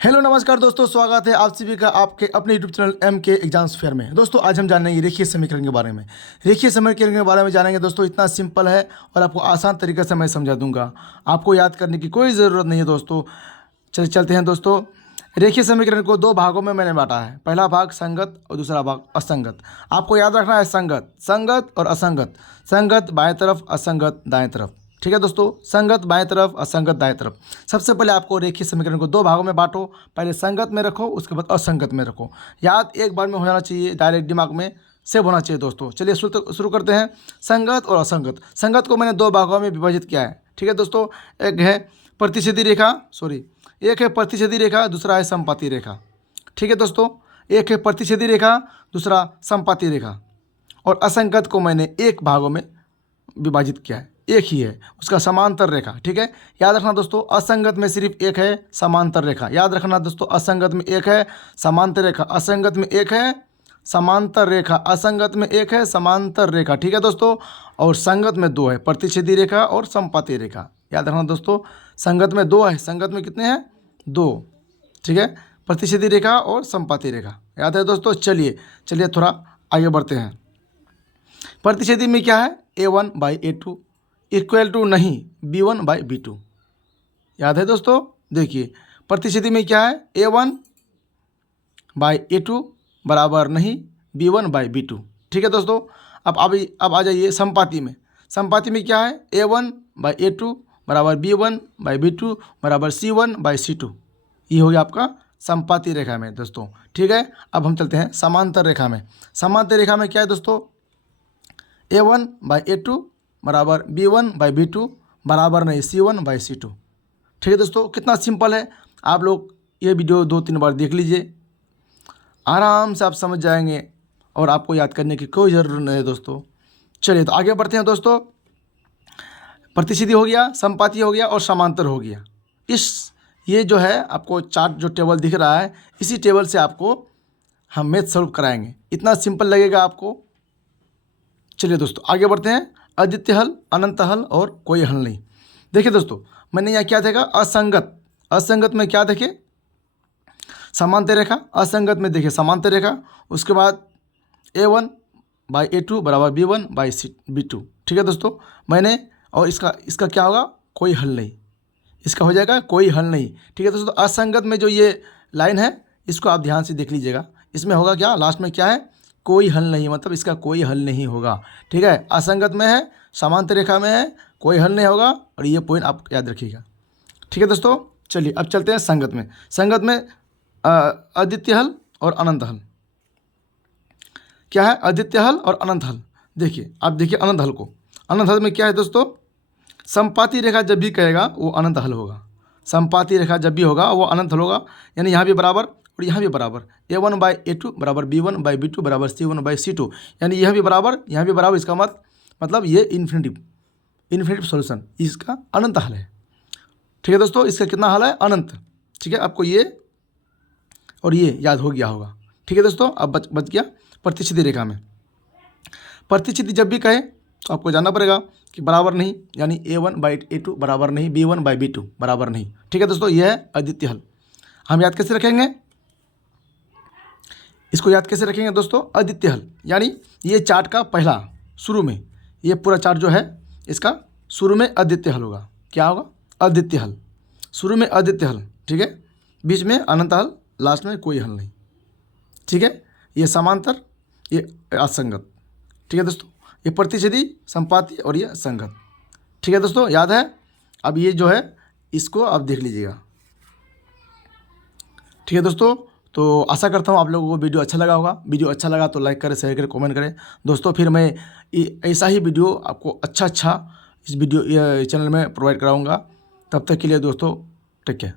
Hello नमस्कार दोस्तों, स्वागत है आप सभी का आपके अपने यूट्यूब चैनल एम के एग्जाम्स फेयर में। दोस्तों आज हम जानेंगे रेखीय समीकरण के बारे में। रेखीय समीकरण के बारे में जानेंगे दोस्तों, इतना सिंपल है और आपको आसान तरीके से मैं समझा दूंगा। आपको याद करने की कोई ज़रूरत नहीं है दोस्तों। चलते हैं दोस्तों। रेखीय समीकरण को दो भागों में मैंने बांटा है। पहला भाग संगत और दूसरा भाग असंगत। आपको याद रखना है संगत, संगत और असंगत। संगत बाएं तरफ, असंगत दाएं तरफ। ठीक है दोस्तों, संगत बाएं तरफ, असंगत दाएं तरफ। सबसे पहले आपको रेखीय समीकरण को दो भागों में बांटो। पहले संगत में रखो, उसके बाद असंगत में रखो। याद एक बार में हो जाना चाहिए, डायरेक्ट दिमाग में सेव होना चाहिए दोस्तों। चलिए शुरू करते हैं। संगत और असंगत। संगत को मैंने दो भागों में विभाजित किया है। ठीक है दोस्तों, एक है प्रतिच्छेदी रेखा, एक है प्रतिच्छेदी रेखा, दूसरा है समपाती रेखा। ठीक है दोस्तों, एक है प्रतिच्छेदी रेखा, दूसरा समपाती रेखा। और असंगत को मैंने एक भागों में विभाजित किया है, एक ही है, उसका समांतर रेखा। ठीक है, याद रखना दोस्तों, असंगत में सिर्फ एक है समांतर रेखा। याद रखना दोस्तों, असंगत में एक है समांतर रेखा, असंगत में एक है समांतर रेखा, असंगत में एक है समांतर रेखा। ठीक है दोस्तों, और संगत में दो है, प्रतिच्छेदी रेखा और समपाती रेखा। याद रखना दोस्तों, संगत में दो है, संगत में कितने हैं? दो। ठीक है, प्रतिच्छेदी रेखा और समपाती रेखा। याद है दोस्तों। चलिए थोड़ा आगे बढ़ते हैं। प्रतिच्छेदी में क्या है? A1/A2 इक्वल टू नहीं B1/B2। याद है दोस्तों। देखिए प्रतिच्छेदी में क्या है? A1/A2 बराबर नहीं B1/B2। ठीक है दोस्तों। अब आ जाइए संपाती में। संपाती में क्या है? A1/A2 बराबर B1/B2 बराबर C1/C2। ये हो गया आपका संपाती रेखा में दोस्तों। ठीक है, अब हम चलते हैं समांतर रेखा में। समांतर रेखा में क्या है दोस्तों? A1/A2 बराबर B1/B2 बराबर नहीं C1/C2। ठीक है दोस्तों, कितना सिंपल है। आप लोग ये वीडियो 2-3 बार देख लीजिए, आराम से आप समझ जाएंगे और आपको याद करने की कोई ज़रूरत नहीं है दोस्तों। चलिए तो आगे बढ़ते हैं दोस्तों। प्रतिच्छेदी हो गया, संपाती हो गया और समांतर हो गया। ये जो है आपको चार्ट जो टेबल दिख रहा है, इसी टेबल से आपको हम मैथ सॉल्व कराएंगे। इतना सिंपल लगेगा आपको। चलिए दोस्तों आगे बढ़ते हैं। अद्वितीय हल, अनंत हल और कोई हल नहीं। देखिए दोस्तों, मैंने यहाँ क्या देखा? असंगत। असंगत में क्या देखे? समांतर रेखा। असंगत में देखिए समांतर रेखा। उसके बाद A1/A2 बराबर B1/B2। ठीक है दोस्तों, मैंने और इसका क्या होगा? कोई हल नहीं। इसका हो जाएगा कोई हल नहीं। ठीक है दोस्तों, असंगत में जो ये लाइन है, इसको आप ध्यान से देख लीजिएगा। इसमें होगा क्या? लास्ट में क्या है? कोई हल नहीं, मतलब इसका कोई हल नहीं होगा। ठीक है, असंगत में है, समांतर रेखा में है, कोई हल नहीं होगा। और ये पॉइंट आप याद रखिएगा। ठीक है दोस्तों, चलिए अब चलते हैं संगत में। संगत में अद्वितीय हल और अनंत हल। क्या है? अद्वितीय हल और अनंत हल। देखिए आप देखिए अनंत हल को। अनंत हल में क्या है दोस्तों? संपाती रेखा जब भी कहेगा वो अनंत हल होगा। संपाती रेखा जब भी होगा वो अनंत हल होगा। यानी यहाँ भी बराबर और यहाँ भी बराबर। A1/A2 बराबर B1/B2 बराबर C1/C2। यानी यह भी बराबर, यहाँ भी बराबर। इसका मतलब ये इन्फिनिटिव सॉल्यूशन, इसका अनंत हल है। ठीक है दोस्तों, इसका कितना हल है? अनंत। ठीक है, आपको ये और ये याद हो गया होगा। ठीक है दोस्तों, अब बच गया प्रतिच्छेदी रेखा में। प्रतिच्छेदी जब भी कहे तो आपको जानना पड़ेगा कि बराबर नहीं, यानी A1/A2 बराबर नहीं B1/B2 बराबर नहीं। ठीक है दोस्तों, यह है अद्वितीय हल। हम याद कैसे रखेंगे? इसको याद कैसे रखेंगे दोस्तों? अद्वितीय हल यानी ये चार्ट का पहला शुरू में, ये पूरा चार्ट जो है इसका शुरू में अद्वितीय हल होगा। क्या होगा? अद्वितीय हल। शुरू में अद्वितीय हल, ठीक है, बीच में अनंत हल, लास्ट में कोई हल नहीं। ठीक है, ये समांतर, ये असंगत। ठीक है दोस्तों, ये प्रतिच्छेदी, संपाती और ये संगत। ठीक है दोस्तों, याद है। अब ये जो है इसको आप देख लीजिएगा। ठीक है दोस्तों, तो आशा करता हूँ आप लोगों को वीडियो अच्छा लगा होगा। वीडियो अच्छा लगा तो लाइक करें, शेयर करें, कमेंट करें दोस्तों। फिर मैं ऐसा ही वीडियो आपको अच्छा इस वीडियो चैनल में प्रोवाइड कराऊंगा। तब तक के लिए दोस्तों टेक केयर।